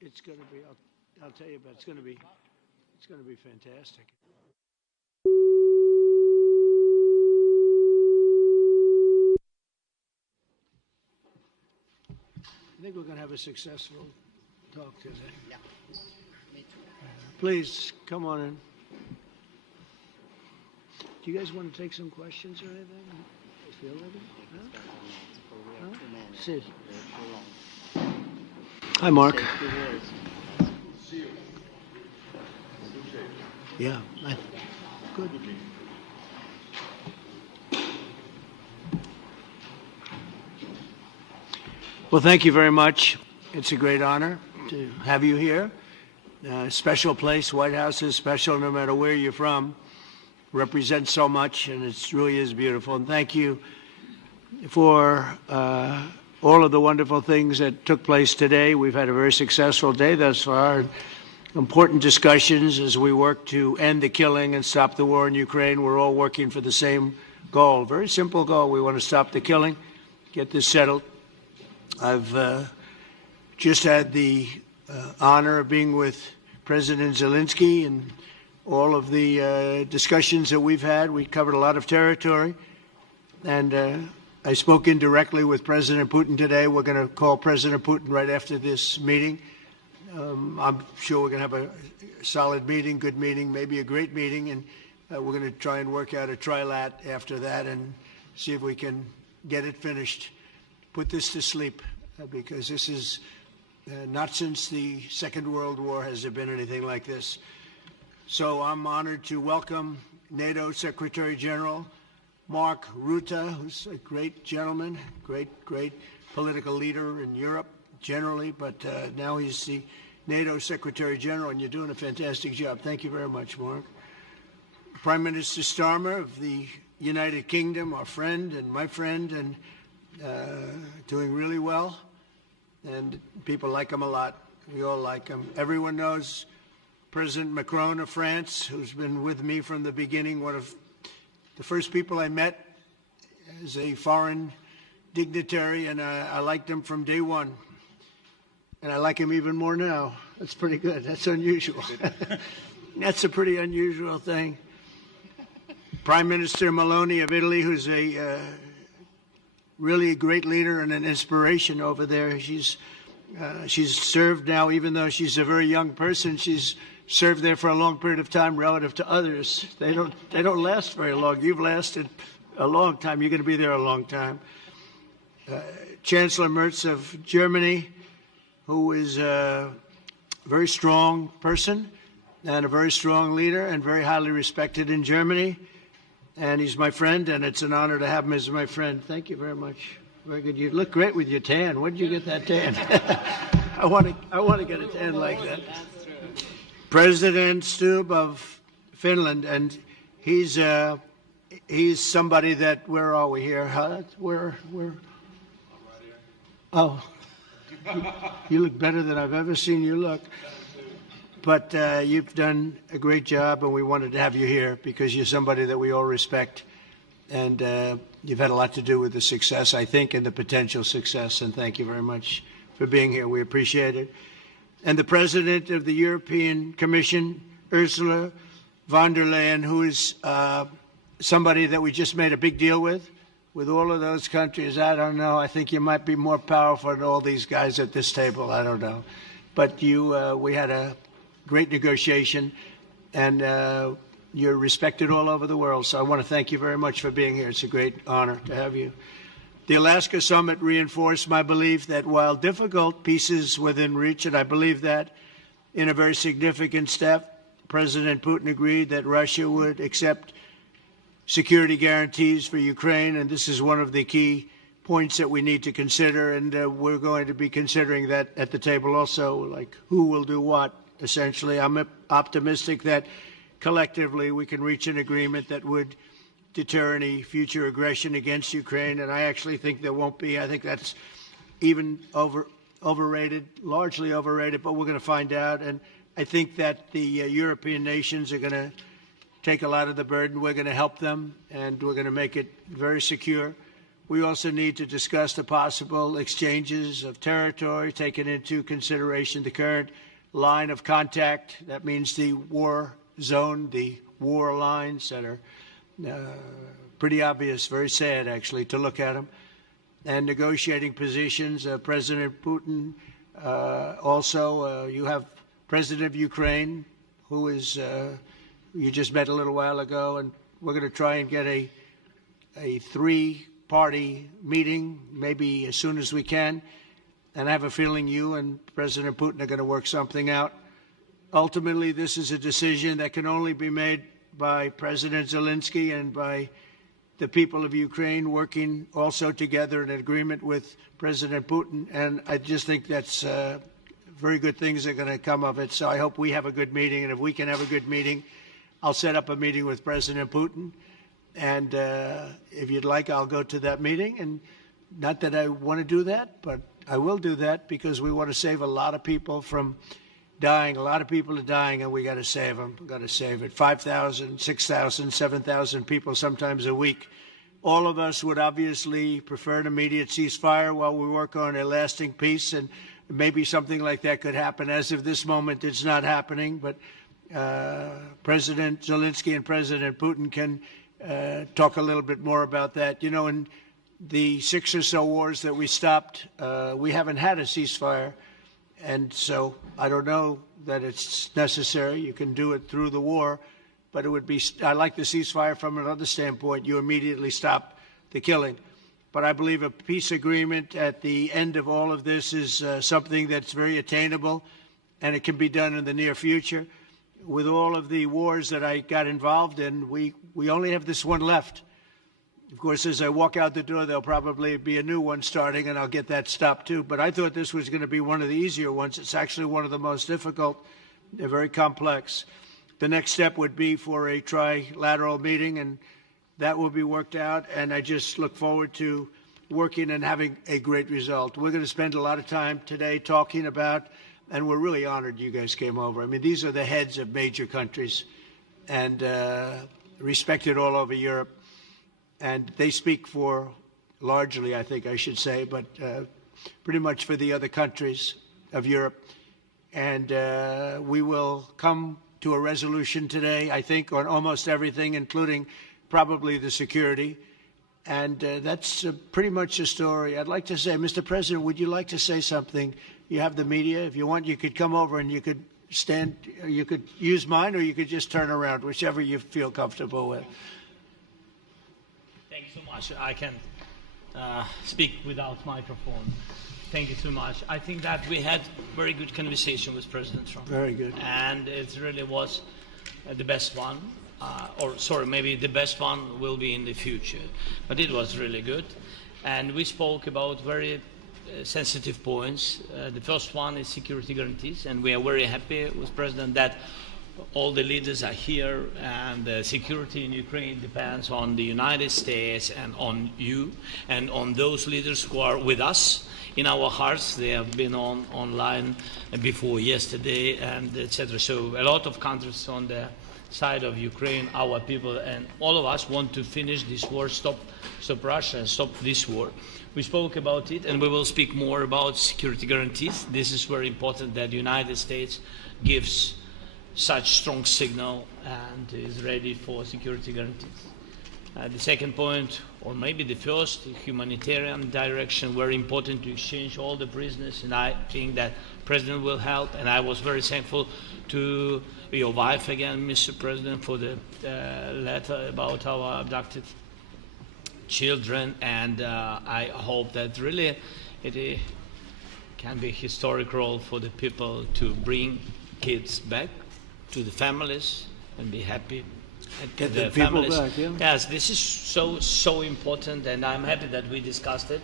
it's going to be. I'll tell you, but it's going to be fantastic. I think we're going to have a successful talk today. Yeah, me too. Please come on in. Do you guys want to take some questions or anything? Feel ready? Huh? Sit. Hi, Mark. Yeah, good. Well, thank you very much. It's a great honor to have you here. Special place. White House is special no matter where you're from. Represents so much, and it really is beautiful. And thank you for all of the wonderful things that took place today. We've had a very successful day thus far. Important discussions as we work to end the killing and stop the war in Ukraine. We're all working for the same goal, very simple goal. We want to stop the killing, get this settled. I've just had the honor of being with President Zelensky and all of the discussions that we've had. We covered a lot of territory, and I spoke indirectly with President Putin today. We're going to call President Putin right after this meeting. I'm sure we're going to have a solid meeting, good meeting, maybe a great meeting, and we're going to try and work out a trilat after that and see if we can get it finished, put this to sleep, because this is not since the Second World War has there been anything like this. So I'm honored to welcome NATO Secretary General Mark Rutte, who's a great gentleman, great political leader in Europe generally, but now he's the NATO Secretary General, and you're doing a fantastic job. Thank you very much, Mark. Prime Minister Starmer of the United Kingdom, our friend and my friend, and doing really well, and people like him a lot. We all like him. Everyone knows President Macron of France, who's been with me from the beginning, one of the first people I met as a foreign dignitary, and I liked him from day one. And I like him even more now. That's pretty good. That's unusual. That's a pretty unusual thing. Prime Minister Meloni of Italy, who's a really a great leader and an inspiration over there. She's served now, even though she's a very young person, she's served there for a long period of time relative to others. They don't last very long. You've lasted a long time. You're going to be there a long time. Chancellor Merz of Germany, who is a very strong person and a very strong leader and very highly respected in Germany. And he's my friend, and it's an honor to have him as my friend. Thank you very much. Very good. You look great with your tan. Where did you get that tan? I want to get a tan like that. President Stubb of Finland, and he's somebody that, where are we here? Huh? Where? Oh, you look better than I've ever seen you look. But you've done a great job, and we wanted to have you here because you're somebody that we all respect, and you've had a lot to do with the success, I think, and the potential success, and thank you very much for being here. We appreciate it. And the President of the European Commission, Ursula von der Leyen, who is somebody that we just made a big deal with all of those countries. I don't know. I think you might be more powerful than all these guys at this table. I don't know. But we had a great negotiation, and you're respected all over the world. So I want to thank you very much for being here. It's a great honor to have you. The Alaska Summit reinforced my belief that while difficult, peace is within reach, and I believe that in a very significant step, President Putin agreed that Russia would accept security guarantees for Ukraine, and this is one of the key points that we need to consider, and we're going to be considering that at the table also, like who will do what, essentially. I'm optimistic that collectively we can reach an agreement that would deter any future aggression against Ukraine, and I actually think there won't be. I think that's even overrated, largely overrated, but we're going to find out. And I think that the European nations are going to take a lot of the burden. We're going to help them, and we're going to make it very secure. We also need to discuss the possible exchanges of territory, taking into consideration the current line of contact. That means the war zone, the war lines that are pretty obvious, very sad actually to look at them, and negotiating positions. President Putin, also you have President of Ukraine, who is you just met a little while ago, and we're going to try and get a three-party meeting, maybe as soon as we can. And I have a feeling you and President Putin are going to work something out. Ultimately, this is a decision that can only be made by President Zelensky and by the people of Ukraine working also together in agreement with President Putin. And I just think that's very good things are going to come of it. So I hope we have a good meeting. And if we can have a good meeting, I'll set up a meeting with President Putin. And if you'd like, I'll go to that meeting. And not that I want to do that, but I will do that because we want to save a lot of people from dying. A lot of people are dying, and we got to save them. We got to save it. 5,000, 6,000, 7,000 people sometimes a week. All of us would obviously prefer an immediate ceasefire while we work on a lasting peace, and maybe something like that could happen. As of this moment, it's not happening, but President Zelensky and President Putin can talk a little bit more about that. You know, in the 6 or so wars that we stopped, we haven't had a ceasefire. And so I don't know that it's necessary. You can do it through the war, but it would be, I like the ceasefire from another standpoint. You immediately stop the killing. But I believe a peace agreement at the end of all of this is something that's very attainable, and it can be done in the near future. With all of the wars that I got involved in, we only have this one left. Of course, as I walk out the door, there'll probably be a new one starting, and I'll get that stopped too. But I thought this was going to be one of the easier ones. It's actually one of the most difficult. They're very complex. The next step would be for a trilateral meeting, and that will be worked out. And I just look forward to working and having a great result. We're going to spend a lot of time today talking about, and we're really honored you guys came over. I mean, these are the heads of major countries and respected all over Europe. And they speak for, largely, I think I should say, but pretty much for the other countries of Europe. And we will come to a resolution today, I think, on almost everything, including probably the security. And that's pretty much the story. I'd like to say, Mr. President, would you like to say something? You have the media. If you want, you could come over and you could stand, you could use mine, or you could just turn around, whichever you feel comfortable with. Thank you so much. I can speak without microphone. Thank you so much. I think that we had very good conversation with President Trump. Very good. And it really was the best one. Maybe the best one will be in the future. But it was really good. And we spoke about very sensitive points. The first one is security guarantees. And we are very happy with President that all the leaders are here, and the security in Ukraine depends on the United States and on you and on those leaders who are with us in our hearts. They have been online before yesterday, and etc. So a lot of countries on the side of Ukraine, our people, and all of us want to finish this war, stop Russia, and stop this war. We spoke about it, and we will speak more about security guarantees. This is very important that the United States gives such strong signal and is ready for security guarantees. The second point, or maybe the first, humanitarian direction, very important to exchange all the prisoners, and I think that President will help. And I was very thankful to your wife again, Mr. President, for the letter about our abducted children, and I hope that really it can be a historic role for the people to bring kids back to the families and be happy. Get the people back, yeah. Yes, this is so important, and I'm happy that we discussed it,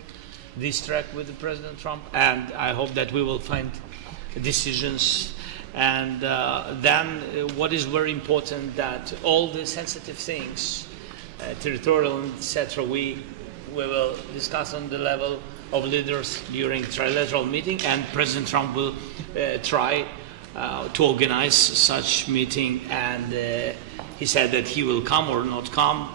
this track with the President Trump, and I hope that we will find decisions. And then what is very important, that all the sensitive things, territorial, etc., we will discuss on the level of leaders during trilateral meeting, and President Trump will try to organize such meeting, and he said that he will come or not come.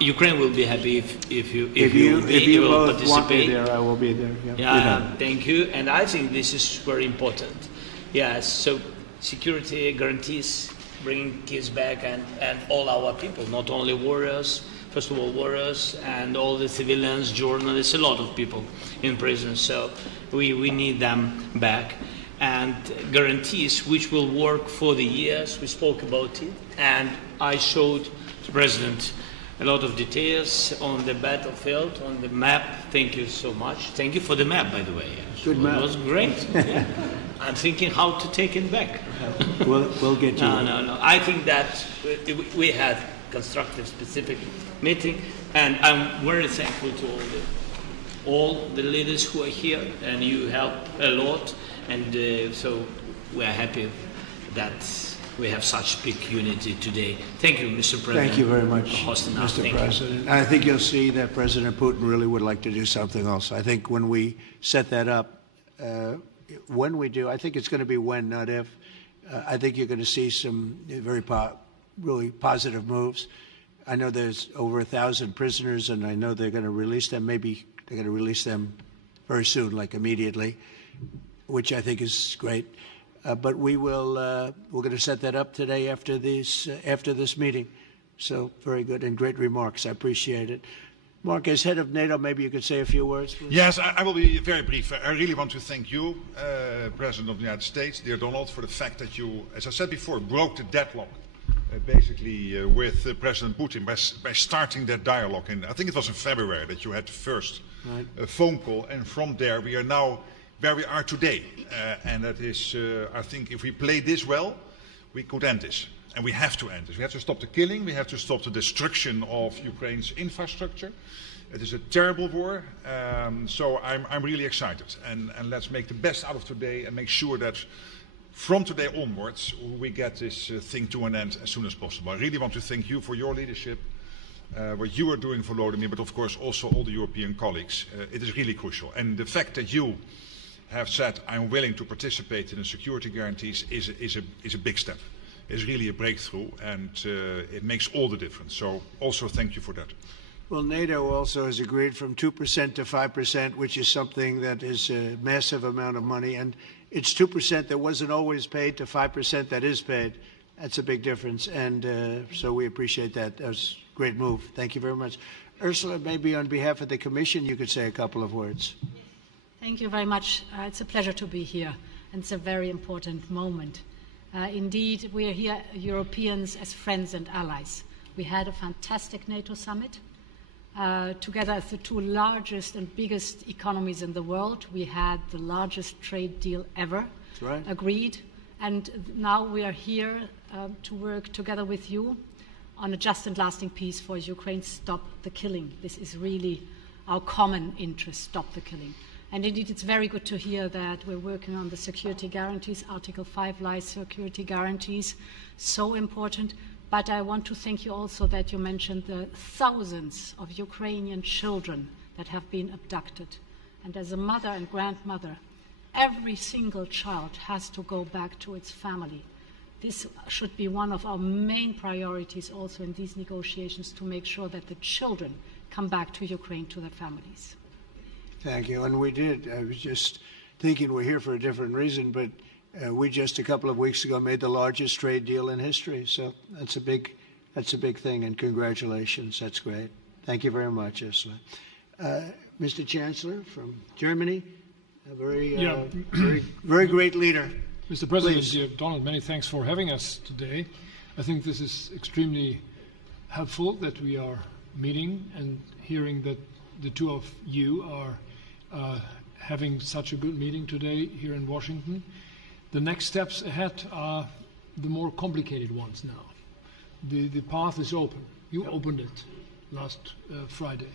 Ukraine will be happy if you If you will both want me participate. there, I will be there. Yeah, thank you. And I think this is very important. Yes, so security guarantees, bringing kids back and all our people, not only warriors, first of all warriors and all the civilians, journalists, a lot of people in prison. So we need them back. And guarantees which will work for the years. We spoke about it. And I showed the President a lot of details on the battlefield, on the map. Thank you so much. Thank you for the map, by the way. Good map. It was great. Yeah. I'm thinking how to take it back. We'll get you. No. I think that we had constructive, specific meeting, and I'm very thankful to all the leaders who are here, and you help a lot, and so we are happy that we have such big unity today. Thank you, Mr. President. Thank you very much, for hosting us. Mr. Thank you. President. I think you'll see that President Putin really would like to do something else. I think when we set that up, when we do, I think it's going to be when, not if. I think you're going to see some really positive moves. I know there's over 1,000 prisoners, and I know they're going to release them. Maybe they're going to release them very soon, like immediately, which I think is great. But we're going to set that up today after this meeting. So very good and great remarks. I appreciate it. Mark, as head of NATO, maybe you could say a few words, please. Yes, I will be very brief. I really want to thank you, President of the United States, dear Donald, for the fact that you, as I said before, broke the deadlock, basically with President Putin by starting that dialogue. And I think it was in February that you had the first phone call, and from there we are now where we are today. And that is, I think, if we play this well, we could end this. And we have to end this. We have to stop the killing. We have to stop the destruction of Ukraine's infrastructure. It is a terrible war. So I'm really excited. And let's make the best out of today and make sure that from today onwards we get this thing to an end as soon as possible. I really want to thank you for your leadership, what you are doing for Volodymyr, but of course also all the European colleagues. It is really crucial. And the fact that you have said, I'm willing to participate in the security guarantees is a big step. It's really a breakthrough, and it makes all the difference. So also thank you for that. Well, NATO also has agreed from 2% to 5%, which is something that is a massive amount of money. And it's 2% that wasn't always paid to 5% that is paid. That's a big difference. And so we appreciate that. That was a great move. Thank you very much. Ursula, maybe on behalf of the Commission, you could say a couple of words. Thank you very much. It's a pleasure to be here, and it's a very important moment. Indeed, we are here, Europeans, as friends and allies. We had a fantastic NATO summit. Together as the two largest and biggest economies in the world, we had the largest trade deal ever agreed. And now we are here to work together with you on a just and lasting peace for Ukraine. Stop the killing. This is really our common interest, stop the killing. And indeed, it's very good to hear that we're working on the security guarantees, Article 5 lies security guarantees, so important. But I want to thank you also that you mentioned the thousands of Ukrainian children that have been abducted. And as a mother and grandmother, every single child has to go back to its family. This should be one of our main priorities also in these negotiations, to make sure that the children come back to Ukraine, to their families. Thank you. And we did. I was just thinking we're here for a different reason, but we just a couple of weeks ago made the largest trade deal in history. So that's a big thing, and congratulations. That's great. Thank you very much, Ursula. Mr. Chancellor from Germany, a very great leader. Mr. President, Please. dear Donald, many thanks for having us today. I think this is extremely helpful that we are meeting and hearing that the two of you are having such a good meeting today here in Washington. The next steps ahead are the more complicated ones now. The path is open. You opened it last Friday.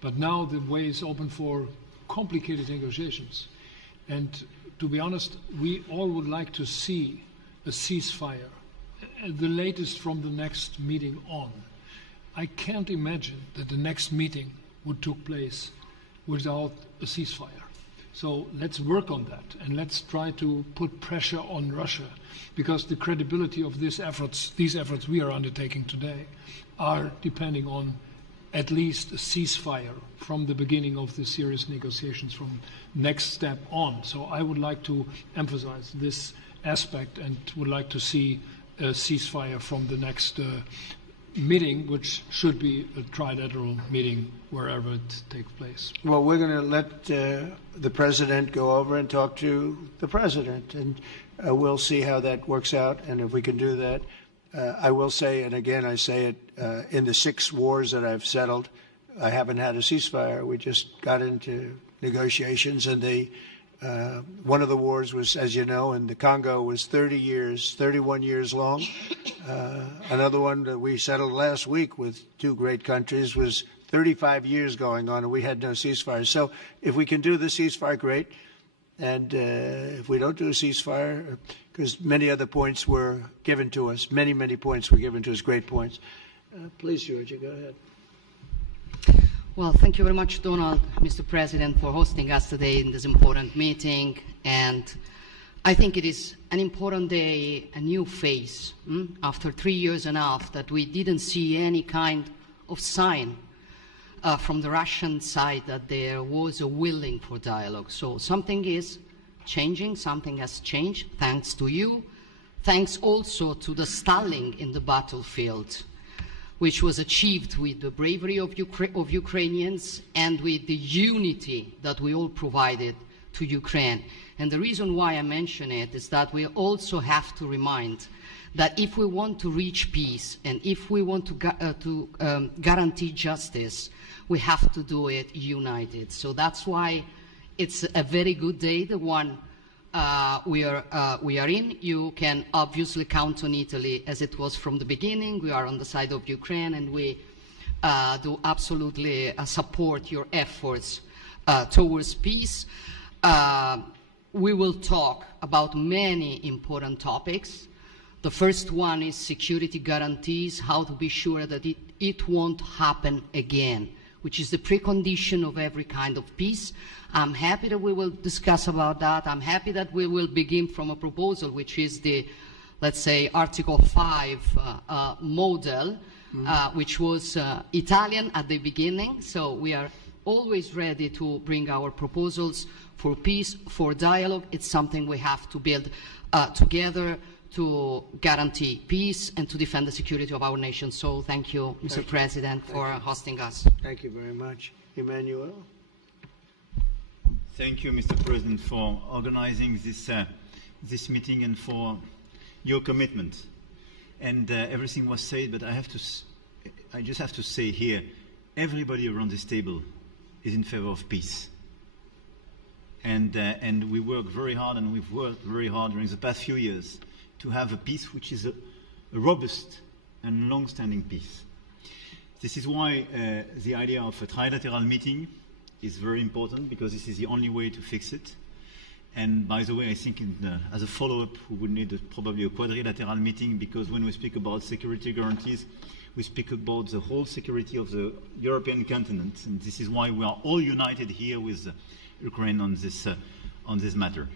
But now the way is open for complicated negotiations. And to be honest, we all would like to see a ceasefire, the latest from the next meeting on. I can't imagine that the next meeting would take place without a ceasefire. So let's work on that, and let's try to put pressure on Russia, because the credibility of these efforts we are undertaking today are depending on at least a ceasefire from the beginning of the serious negotiations from next step on. So I would like to emphasize this aspect and would like to see a ceasefire from the next meeting, which should be a trilateral meeting wherever it takes place. Well, we're going to let the president go over and talk to the president, and we'll see how that works out, and if we can do that. I will say, and again I say it, in the 6 wars that I've settled, I haven't had a ceasefire. We just got into negotiations, and one of the wars was, as you know, in the Congo was 31 years long. Another one that we settled last week with 2 great countries was 35 years going on, and we had no ceasefire. So if we can do the ceasefire, great. And if we don't do a ceasefire, because many other points were given to us, many points were given to us, great points. Please, Georgia, go ahead. Well, thank you very much, Donald, Mr. President, for hosting us today in this important meeting. And I think it is an important day, a new phase, after 3 years and a half that we didn't see any kind of sign from the Russian side that there was a willing for dialogue. So something is changing, something has changed, thanks to you. Thanks also to the stalling in the battlefield, which was achieved with the bravery of Ukrainians and with the unity that we all provided to Ukraine. And the reason why I mention it is that we also have to remind that if we want to reach peace and if we want to guarantee justice, we have to do it united. So that's why it's a very good day, the one we are in. You can obviously count on Italy as it was from the beginning. We are on the side of Ukraine, and we do absolutely support your efforts towards peace. We will talk about many important topics. The first one is security guarantees, how to be sure that it won't happen again, which is the precondition of every kind of peace. I'm happy that we will discuss about that. I'm happy that we will begin from a proposal, which is the, let's say, Article 5 model, which was Italian at the beginning. So we are always ready to bring our proposals for peace, for dialogue. It's something we have to build together to guarantee peace and to defend the security of our nation. So thank you, Mr. President, for hosting us. Thank you very much. Emmanuel? Thank you, Mr. President, for organizing this meeting and for your commitment. And everything was said, but I just have to say here, everybody around this table is in favor of peace. And we work very hard, and we've worked very hard during the past few years to have a peace which is a robust and long-standing peace. This is why the idea of a trilateral meeting is very important, because this is the only way to fix it. And by the way, I think as a follow-up, we would need probably a quadrilateral meeting, because when we speak about security guarantees, we speak about the whole security of the European continent. And this is why we are all united here with Ukraine on this matter.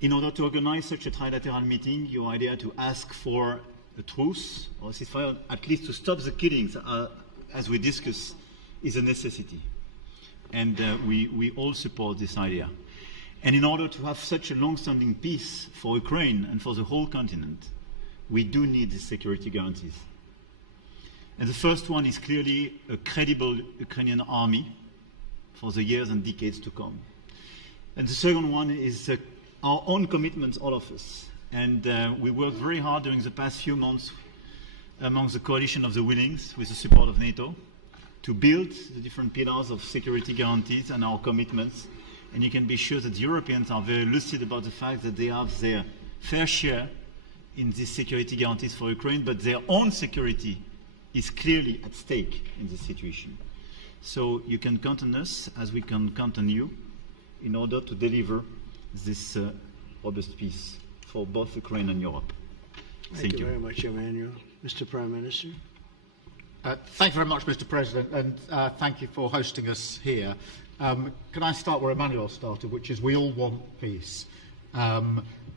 In order to organize such a trilateral meeting, your idea to ask for a truce or a ceasefire, at least to stop the killings, as we discussed, is a necessity. And we all support this idea. And in order to have such a long-standing peace for Ukraine and for the whole continent, we do need these security guarantees. And the first one is clearly a credible Ukrainian army for the years and decades to come. And the second one is our own commitments, all of us. And we worked very hard during the past few months amongst the coalition of the willings, with the support of NATO, to build the different pillars of security guarantees and our commitments. And you can be sure that the Europeans are very lucid about the fact that they have their fair share in these security guarantees for Ukraine, but their own security is clearly at stake in this situation. So you can count on us, as we can count on you, in order to deliver this robust peace for both Ukraine and Europe. Thank you very much, Emmanuel. Mr. Prime Minister? Thank you very much, Mr. President, and thank you for hosting us here. Can I start where Emmanuel started, which is we all want peace.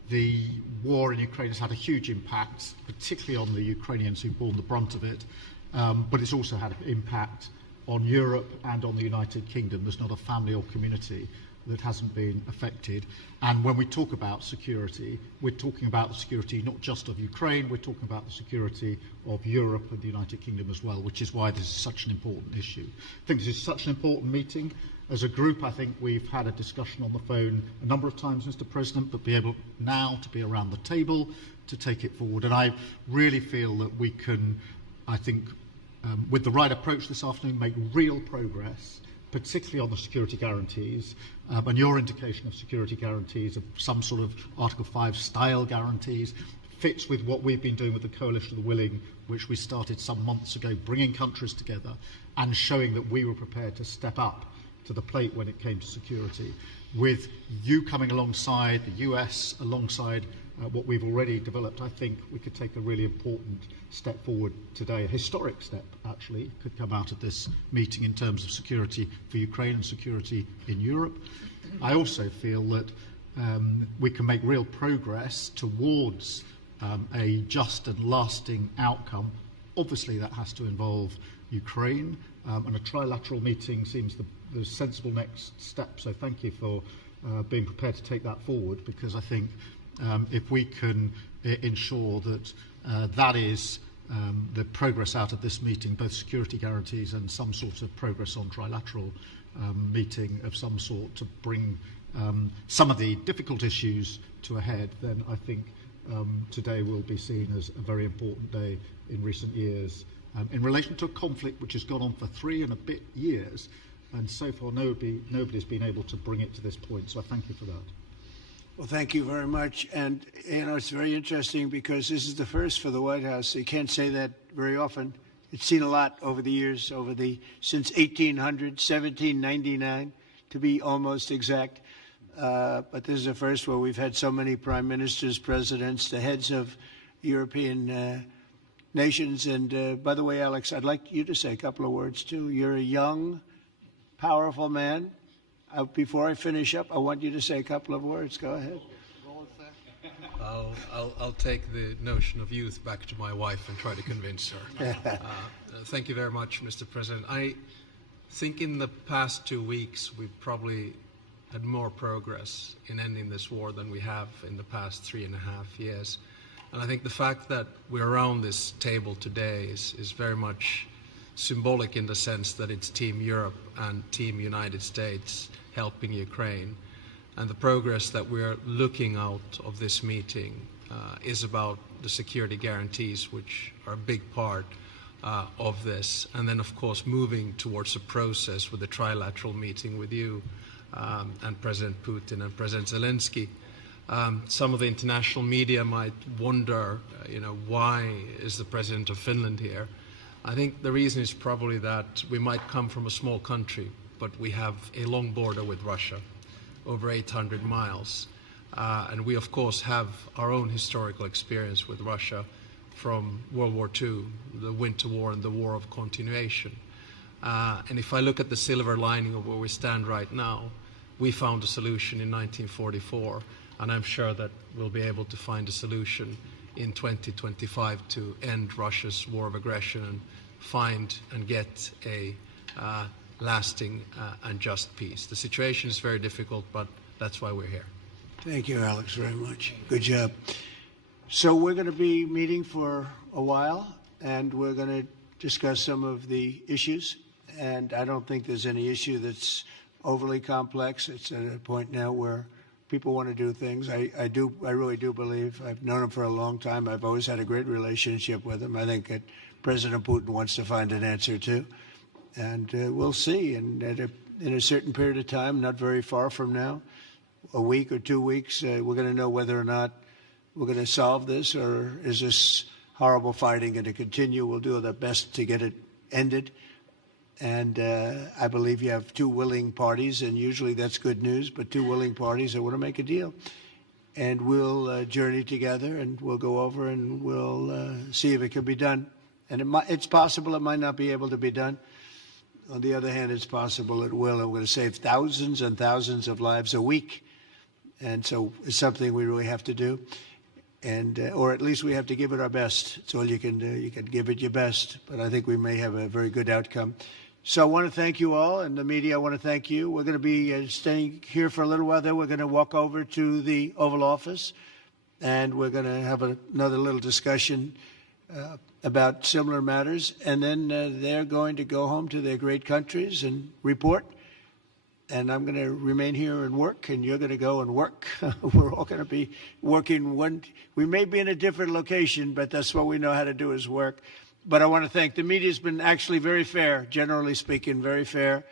the war in Ukraine has had a huge impact, particularly on the Ukrainians who've borne the brunt of it, but it's also had an impact on Europe and on the United Kingdom. There's not a family or community that hasn't been affected. And when we talk about security, we're talking about the security not just of Ukraine, we're talking about the security of Europe and the United Kingdom as well, which is why this is such an important issue. I think this is such an important meeting. As a group, I think we've had a discussion on the phone a number of times, Mr. President, but be able now to be around the table to take it forward. And I really feel that we can, I think, with the right approach this afternoon, make real progress, particularly on the security guarantees, and your indication of security guarantees, of some sort of Article 5 style guarantees, fits with what we've been doing with the Coalition of the Willing, which we started some months ago, bringing countries together and showing that we were prepared to step up to the plate when it came to security. With you coming alongside, the US alongside what we've already developed, I think we could take a really important step forward today. A historic step, actually, could come out of this meeting in terms of security for Ukraine and security in Europe. I also feel that we can make real progress towards a just and lasting outcome. Obviously, that has to involve Ukraine, and a trilateral meeting seems the sensible next step. So thank you for being prepared to take that forward, because I think if we can ensure that that is the progress out of this meeting, both security guarantees and some sort of progress on trilateral meeting of some sort to bring some of the difficult issues to a head, then I think today will be seen as a very important day in recent years in relation to a conflict which has gone on for 3 and a bit years, and so far nobody's been able to bring it to this point. So I thank you for that. Well, thank you very much. And, you know, it's very interesting because this is the first for the White House. You can't say that very often. It's seen a lot over the years, since 1800, 1799, to be almost exact. But this is the first where we've had so many prime ministers, presidents, the heads of European nations. And by the way, Alex, I'd like you to say a couple of words, too. You're a young, powerful man. Before I finish up, I want you to say a couple of words. Go ahead. I'll take the notion of youth back to my wife and try to convince her. Thank you very much, Mr. President. I think in the past 2 weeks, we've probably had more progress in ending this war than we have in the past 3.5 years. And I think the fact that we're around this table today is very much symbolic in the sense that it's Team Europe and Team United States helping Ukraine. And the progress that we're looking out of this meeting is about the security guarantees, which are a big part of this. And then, of course, moving towards a process with a trilateral meeting with you and President Putin and President Zelensky. Some of the international media might wonder, why is the President of Finland here? I think the reason is probably that we might come from a small country, but we have a long border with Russia, over 800 miles. And we, of course, have our own historical experience with Russia from World War II, the Winter War and the War of Continuation. And if I look at the silver lining of where we stand right now, we found a solution in 1944, and I'm sure that we'll be able to find a solution in 2025 to end Russia's war of aggression and find and get a lasting and just peace. The situation is very difficult, but that's why we're here. Thank you, Alex, very much. Good job. So we're going to be meeting for a while, and we're going to discuss some of the issues. And I don't think there's any issue that's overly complex. It's at a point now where people want to do things. I really do believe. I've known him for a long time. I've always had a great relationship with him. I think that President Putin wants to find an answer too. And we'll see. And in a certain period of time, not very far from now, a week or 2 weeks, we're going to know whether or not we're going to solve this, or is this horrible fighting going to continue? We'll do our best to get it ended. And I believe you have 2 willing parties, and usually that's good news, but 2 willing parties that want to make a deal. And we'll journey together, and we'll go over, and we'll see if it can be done. And it's possible it might not be able to be done. On the other hand, it's possible it will. And we're going to save thousands and thousands of lives a week. And so it's something we really have to do. And, or at least we have to give it our best. It's all you can do. You can give it your best, but I think we may have a very good outcome. So I want to thank you all, and the media, I want to thank you. We're going to be staying here for a little while. Then we're going to walk over to the Oval Office, and we're going to have another little discussion about similar matters. And then they're going to go home to their great countries and report. And I'm going to remain here and work, and you're going to go and work. We're all going to be working we may be in a different location, but that's what we know how to do is work. But I want to thank the media has been actually very fair, generally speaking, very fair.